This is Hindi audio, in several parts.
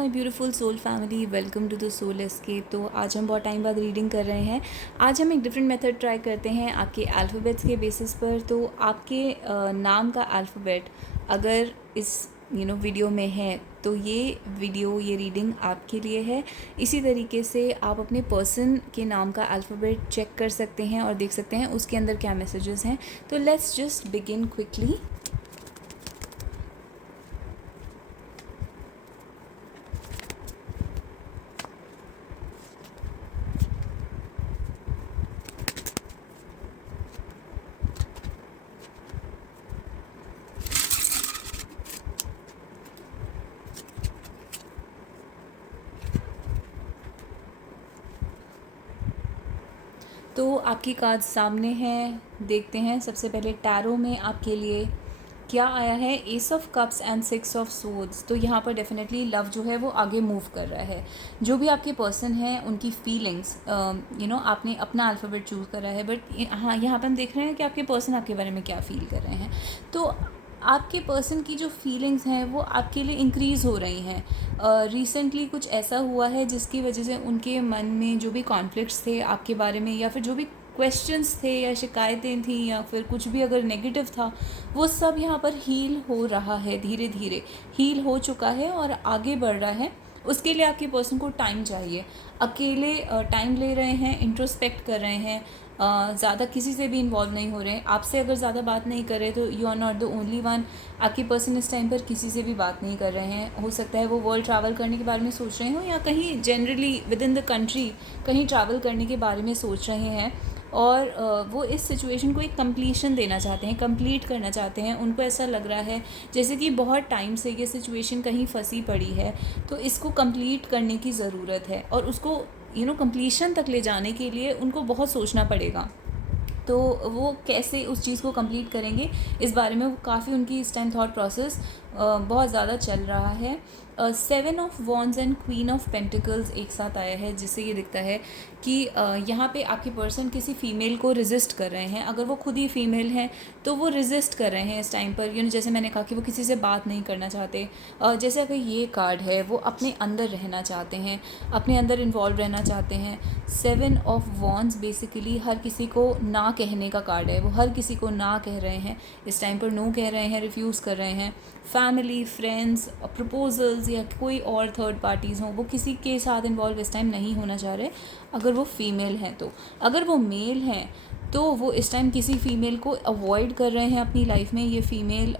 My beautiful soul family, welcome to the soul escape. तो आज हम बहुत टाइम बाद रीडिंग कर रहे हैं। आज हम एक डिफरेंट मेथड ट्राई करते हैं आपके अल्फ़ाबेट्स के बेसिस पर। तो आपके नाम का अल्फ़ाबेट अगर इस वीडियो में है तो ये रीडिंग आपके लिए है। इसी तरीके से आप अपने पर्सन के नाम का अल्फ़ाबेट चेक कर सकते हैं और देख सकते हैं उसके अंदर क्या मैसेजेस हैं। तो लेट्स जस्ट बिगिन क्विकली। तो आपकी कार्ड सामने है, देखते हैं। सबसे पहले टैरो में आपके लिए क्या आया है, S of cups and six of swords. तो यहाँ पर डेफिनेटली लव जो है वो आगे मूव कर रहा है। जो भी आपके पर्सन हैं उनकी फीलिंग्स, आपने अपना अल्फ़ाबेट चूज़ करा है, बट हाँ यहाँ पर हम देख रहे हैं कि आपके पर्सन आपके बारे में क्या फ़ील कर रहे हैं। तो आपके पर्सन की जो फीलिंग्स हैं वो आपके लिए इंक्रीज़ हो रही हैं। रिसेंटली कुछ ऐसा हुआ है जिसकी वजह से उनके मन में जो भी कॉन्फ्लिक्ट्स थे आपके बारे में, या फिर जो भी क्वेश्चंस थे या शिकायतें थी या फिर कुछ भी अगर नेगेटिव था, वो सब यहाँ पर हील हो रहा है, धीरे धीरे हील हो चुका है और आगे बढ़ रहा है। उसके लिए आपके पर्सन को टाइम चाहिए। अकेले टाइम ले रहे हैं, इंट्रोस्पेक्ट कर रहे हैं, ज़्यादा किसी से भी इन्वॉल्व नहीं हो रहे हैं। आपसे अगर ज़्यादा बात नहीं कर रहे तो you are not the only one. आपके पर्सन इस टाइम पर किसी से भी बात नहीं कर रहे हैं। हो सकता है वो वर्ल्ड ट्रैवल करने के बारे में सोच रहे हो, या कहीं generally with in the country कहीं ट्रैवल करने के बारे में सोच रहे हैं। और वो इस सिचुएशन को एक कंप्लीशन देना चाहते हैं, कंप्लीट करना चाहते हैं। उनको ऐसा लग रहा है जैसे कि बहुत टाइम से ये सिचुएशन कहीं फंसी पड़ी है, तो इसको कंप्लीट करने की ज़रूरत है। और उसको कंप्लीशन तक ले जाने के लिए उनको बहुत सोचना पड़ेगा। तो वो कैसे उस चीज़ को कंप्लीट करेंगे, इस बारे में वो काफ़ी उनकी इस टाइम थॉट प्रोसेस बहुत ज़्यादा चल रहा है। 7 of wands and queen of pentacles एक साथ आया है, जिससे ये दिखता है कि यहाँ पे आपके पर्सन किसी फ़ीमेल को रेजिस्ट कर रहे हैं। अगर वो खुद ही फ़ीमेल हैं तो वो रेजिस्ट कर रहे हैं इस टाइम पर। जैसे मैंने कहा कि वो किसी से बात नहीं करना चाहते। जैसे अगर ये कार्ड है, वो अपने अंदर रहना चाहते हैं, अपने अंदर इन्वॉल्व रहना चाहते हैं। 7 ऑफ वॉन्ड्स बेसिकली हर किसी को ना कहने का कार्ड है। वो हर किसी को ना कह रहे हैं इस टाइम पर, नो कह रहे हैं, रिफ्यूज़ कर रहे हैं। फैमिली, फ्रेंड्स, प्रपोजल्स या कोई और थर्ड पार्टीज़ हों, वो किसी के साथ इन्वॉल्व इस टाइम नहीं होना चाह रहे अगर वो फीमेल हैं तो। अगर वो मेल हैं तो वो इस टाइम किसी फ़ीमेल को अवॉइड कर रहे हैं अपनी लाइफ में। ये फ़ीमेल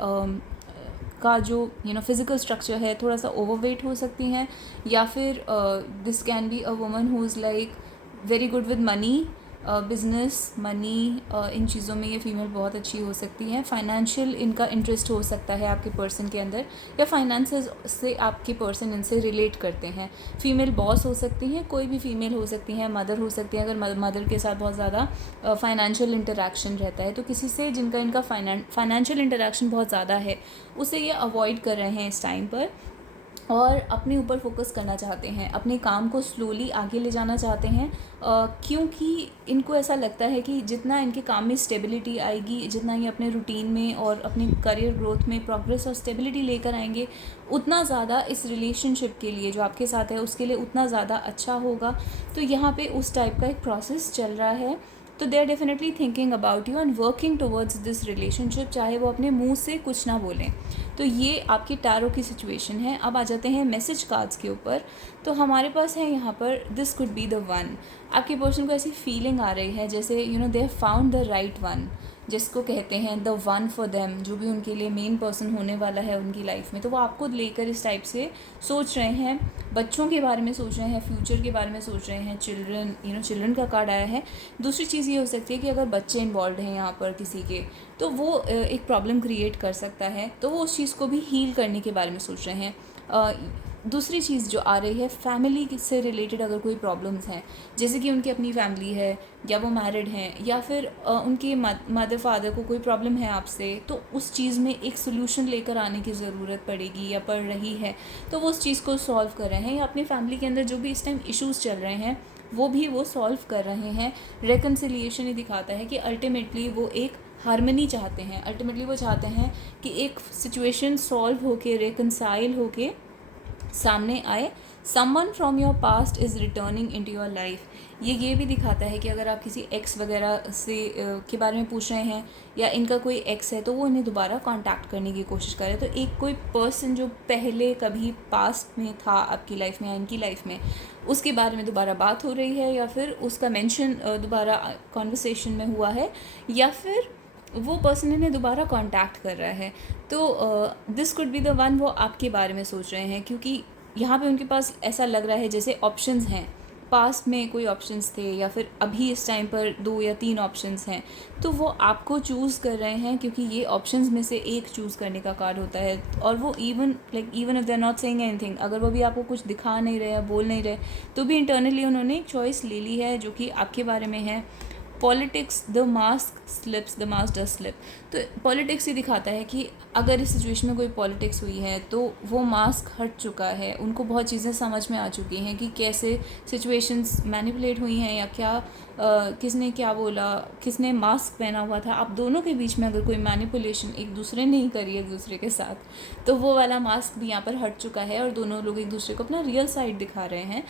का जो फिज़िकल स्ट्रक्चर है थोड़ा सा ओवरवेट हो सकती हैं, या फिर this can be a woman who is like very good with money, business, money, इन चीज़ों में ये फ़ीमेल बहुत अच्छी हो सकती है। फाइनेंशियल इनका इंटरेस्ट हो सकता है आपके पर्सन के अंदर, या फाइनेंसेस से आपके पर्सन इनसे रिलेट करते हैं। फ़ीमेल बॉस हो सकती हैं, कोई भी फ़ीमेल हो सकती हैं, मदर हो सकती है। अगर मदर के साथ बहुत ज़्यादा फाइनेंशियल इंटरेक्शन रहता है, तो किसी से जिनका इनका फाइनेंशियल इंटरेक्शन बहुत ज़्यादा है, उसे ये अवॉइड कर रहे हैं इस टाइम पर और अपने ऊपर फोकस करना चाहते हैं, अपने काम को स्लोली आगे ले जाना चाहते हैं। क्योंकि इनको ऐसा लगता है कि जितना इनके काम में स्टेबिलिटी आएगी, जितना ये अपने रूटीन में और अपने करियर ग्रोथ में प्रोग्रेस और स्टेबिलिटी लेकर आएंगे, उतना ज़्यादा इस रिलेशनशिप के लिए जो आपके साथ है उसके लिए उतना ज़्यादा अच्छा होगा। तो यहाँ पे उस टाइप का एक प्रोसेस चल रहा है। तो they are definitely thinking about you and working towards this relationship, चाहे वो अपने मुंह से कुछ ना बोलें। तो ये आपकी टैरो की सिचुएशन है। अब आ जाते हैं मैसेज कार्ड्स के ऊपर। तो हमारे पास है यहाँ पर this could be the one. आपके पर्सन को ऐसी फीलिंग आ रही है जैसे they have found the right one, जिसको कहते हैं द वन फॉर देम, जो भी उनके लिए मेन पर्सन होने वाला है उनकी लाइफ में। तो वो आपको लेकर इस टाइप से सोच रहे हैं, बच्चों के बारे में सोच रहे हैं, फ्यूचर के बारे में सोच रहे हैं। चिल्ड्रन का कार्ड आया है। दूसरी चीज़ ये हो सकती है कि अगर बच्चे इन्वॉल्व हैं यहाँ पर किसी के, तो वो एक प्रॉब्लम क्रिएट कर सकता है। तो वो उस चीज़ को भी हील करने के बारे में सोच रहे हैं। दूसरी चीज़ जो आ रही है, फैमिली से रिलेटेड अगर कोई प्रॉब्लम्स हैं, जैसे कि उनकी अपनी फैमिली है, या वो मैरिड हैं, या फिर उनके मदर फादर को कोई प्रॉब्लम है आपसे, तो उस चीज़ में एक सोल्यूशन लेकर आने की ज़रूरत पड़ेगी या पड़ रही है। तो वो उस चीज़ को सॉल्व कर रहे हैं, या अपनी फैमिली के अंदर जो भी इस टाइम इश्यूज़ चल रहे हैं वो सॉल्व कर रहे हैं। रेकन्सिलिएशन ही दिखाता है कि अल्टीमेटली वो एक हारमनी चाहते हैं। अल्टीमेटली वो चाहते हैं कि एक सिचुएशन सॉल्व होके, रेकन्साइल होके सामने आए। Someone from your past is returning into your life. ये भी दिखाता है कि अगर आप किसी एक्स वगैरह से के बारे में पूछ रहे हैं या इनका कोई एक्स है तो वो इन्हें दोबारा कांटेक्ट करने की कोशिश करे। तो एक कोई पर्सन जो पहले कभी पास्ट में था आपकी लाइफ में या इनकी लाइफ में, उसके बारे में दोबारा बात हो रही है, या फिर उसका मेंशन दोबारा कॉन्वर्सेशन में हुआ है, या फिर वो पर्सन इन्हें दोबारा कांटेक्ट कर रहा है। तो this could be the one, वो आपके बारे में सोच रहे हैं, क्योंकि यहाँ पे उनके पास ऐसा लग रहा है जैसे ऑप्शंस हैं। पास्ट में कोई ऑप्शंस थे या फिर अभी इस टाइम पर 2 या 3 ऑप्शंस हैं, तो वो आपको चूज़ कर रहे हैं, क्योंकि ये ऑप्शंस में से एक चूज़ करने का कार्ड होता है। और वो even if they are not saying anything, अगर वो भी आपको कुछ दिखा नहीं रहे या बोल नहीं रहे, तो भी इंटरनली उन्होंने एक चॉइस ले ली है जो कि आपके बारे में है। Politics, the mask slips, the mask does slip. तो पॉलिटिक्स ये दिखाता है कि अगर इस सिचुएशन में कोई पॉलिटिक्स हुई है तो वो मास्क हट चुका है, उनको बहुत चीज़ें समझ में आ चुकी हैं कि कैसे सिचुएशंस मैनिपुलेट हुई हैं, या क्या किसने क्या बोला, किसने मास्क पहना हुआ था। आप दोनों के बीच में अगर कोई मैनिपुलेशन एक दूसरे ने ही करी एक दूसरे के साथ, तो वो वाला मास्क भी यहाँ पर हट चुका है और दोनों लोग एक दूसरे को अपना रियल साइड दिखा रहे हैं।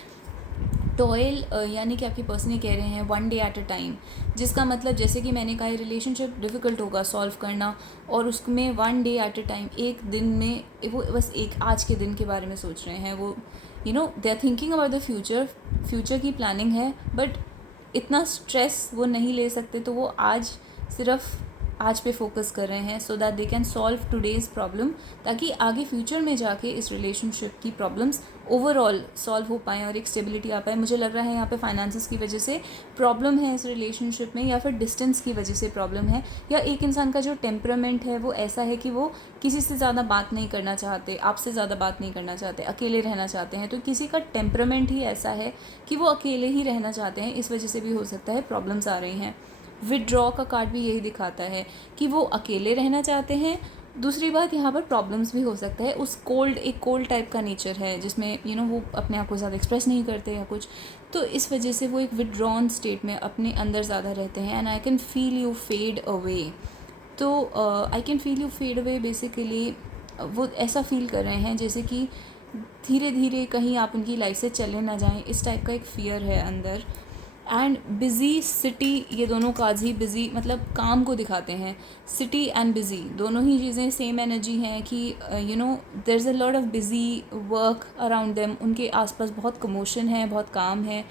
टॉयल यानी कि आपकी पर्सन ये कह रहे हैं 1 डे एट अ टाइम, जिसका मतलब जैसे कि मैंने कहा रिलेशनशिप डिफ़िकल्ट होगा सॉल्व करना, और उसमें 1 डे एट अ टाइम, एक दिन में वो बस एक आज के दिन के बारे में सोच रहे हैं। वो they are thinking about the future की प्लानिंग है, बट इतना स्ट्रेस वो नहीं ले सकते, तो वो आज सिर्फ आज पे फोकस कर रहे हैं, so that they can solve today's problem, ताकि आगे फ्यूचर में जाके इस रिलेशनशिप की प्रॉब्लम्स ओवरऑल सॉल्व हो पाएँ और एक स्टेबिलिटी आ पाए। मुझे लग रहा है यहाँ पे फाइनेंसेस की वजह से प्रॉब्लम है इस रिलेशनशिप में, या फिर डिस्टेंस की वजह से प्रॉब्लम है, या एक इंसान का जो टेम्परामेंट है वो ऐसा है कि वो किसी से ज़्यादा बात नहीं करना चाहते, आपसे ज़्यादा बात नहीं करना चाहते, अकेले रहना चाहते हैं। तो किसी का टेम्परामेंट ही ऐसा है कि वो अकेले ही रहना चाहते हैं, इस वजह से भी हो सकता है प्रॉब्लम्स आ रही हैं। विदड्रॉ का कार्ड भी यही दिखाता है कि वो अकेले रहना चाहते हैं। दूसरी बात, यहाँ पर प्रॉब्लम्स भी हो सकता है, उस एक कोल्ड टाइप का नेचर है जिसमें वो अपने आप को ज़्यादा एक्सप्रेस नहीं करते या कुछ, तो इस वजह से वो एक विदड्रॉन स्टेट में अपने अंदर ज़्यादा रहते हैं। And I can feel you fade away. तो I can feel you fade away basically वो ऐसा फील कर रहे हैं जैसे कि धीरे धीरे कहीं आप उनकी लाइफ से चले ना जाएं, इस टाइप का एक फियर है अंदर। एंड बिज़ी सिटी, ये दोनों कार्ड्स ही बिज़ी मतलब काम को दिखाते हैं। सिटी एंड बिज़ी दोनों ही चीज़ें सेम एनर्जी हैं कि there is a lot of busy work around them, उनके आसपास बहुत कमोशन है, बहुत काम है,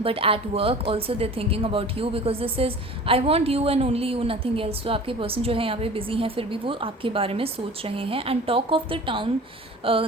but at work also they thinking about you, because this is I want you and only you, nothing else. तो आपके पर्सन जो है यहाँ पे बिजी हैं, फिर भी वो आपके बारे में सोच रहे हैं। And talk of the town,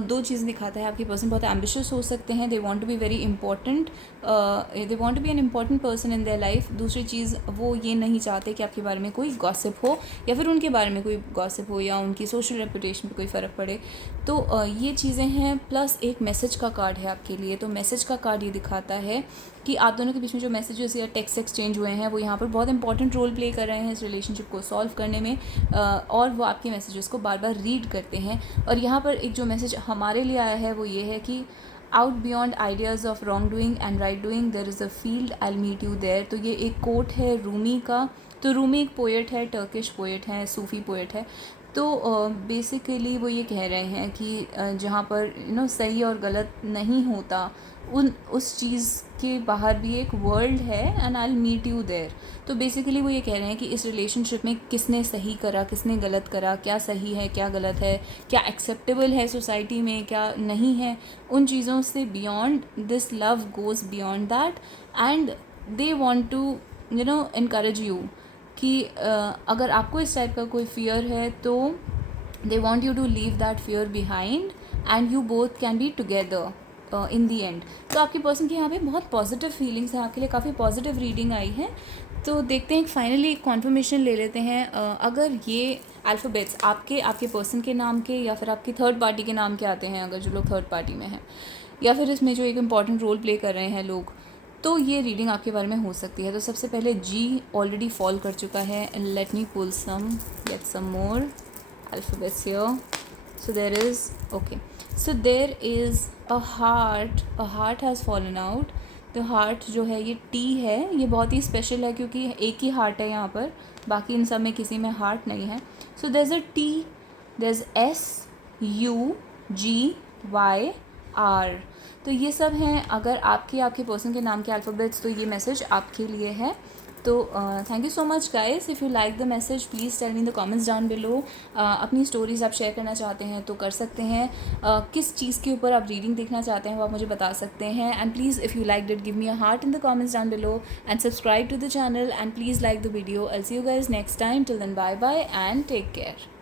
2 चीज़ दिखाता है। आपके पर्सन बहुत एम्बिशियस हो सकते हैं, they want to be very important, they want to be an important person in their life. दूसरी चीज़, वो ये नहीं चाहते कि आपके बारे में कोई गॉसिप हो, या फिर उनके बारे में कोई गॉसिप हो, या उनकी सोशल रेपुटेशन पर कोई फ़र्क पड़े। तो ये चीज़ें हैं। प्लस एक मैसेज का कार्ड है आपके लिए। तो मैसेज का कार्ड ये दिखाता है कि आप दोनों के बीच में जो मैसेजेस या टेक्स्ट एक्सचेंज हुए हैं वो यहाँ पर बहुत इंपॉर्टेंट रोल प्ले कर रहे हैं इस रिलेशनशिप को सॉल्व करने में, और वो आपके मैसेजेस को बार बार रीड करते हैं। और यहाँ पर एक जो मैसेज हमारे लिए आया है वो ये है कि out beyond ideas of wrong doing and right doing there is a field, I will meet you there. तो ये एक कोट है रूमी का। तो रूमी एक पोएट है, टर्किश पोएट है, सूफ़ी पोएट है। तो बेसिकली वो ये कह रहे हैं कि जहाँ पर सही और गलत नहीं होता, उस चीज़ के बाहर भी एक वर्ल्ड है, and I will meet you there. तो बेसिकली वो ये कह रहे हैं कि इस रिलेशनशिप में किसने सही करा, किसने गलत करा, क्या सही है, क्या गलत है, क्या एक्सेप्टेबल है सोसाइटी में, क्या नहीं है, उन चीज़ों से beyond this love goes beyond that. And they want to encourage you कि अगर आपको इस टाइप का कोई फियर है तो they want you to leave that fear behind, and you both can be together in the end. तो आपके पर्सन की यहाँ पे बहुत पॉजिटिव फीलिंग्स हैं आपके लिए, काफ़ी पॉजिटिव रीडिंग आई है। तो देखते हैं फाइनली एक कॉन्फर्मेशन ले लेते हैं। अगर ये अल्फ़ाबेट्स आपके पर्सन के नाम के या फिर आपकी थर्ड पार्टी के नाम के आते हैं, अगर जो लोग थर्ड पार्टी में हैं, या फिर इसमें जो एक इम्पॉर्टेंट रोल प्ले कर रहे हैं लोग, तो ये रीडिंग आपके बारे में हो सकती है। तो सबसे पहले जी ऑलरेडी फॉल कर चुका है। Let me pull get some more alphabets here. So there is, okay, so there is a heart has fallen out। तो हार्ट जो है ये टी है, ये बहुत ही स्पेशल है क्योंकि एक ही हार्ट है यहाँ पर, बाकी इन सब में किसी में हार्ट नहीं है। So there is a T, there is SUG YR। तो ये सब हैं, अगर आपके पर्सन के नाम के अल्फ़ाबेट्स, तो ये मैसेज आपके लिए है। तो thank you so much guys. If you like the message please tell me in the comments down below. अपनी स्टोरीज़ आप शेयर करना चाहते हैं तो कर सकते हैं। किस चीज़ के ऊपर आप रीडिंग देखना चाहते हैं वो आप मुझे बता सकते हैं। And please if you like it give me a heart in the comments down below and subscribe to the channel and please like the video. I see you guys next time. Till then bye bye and take care.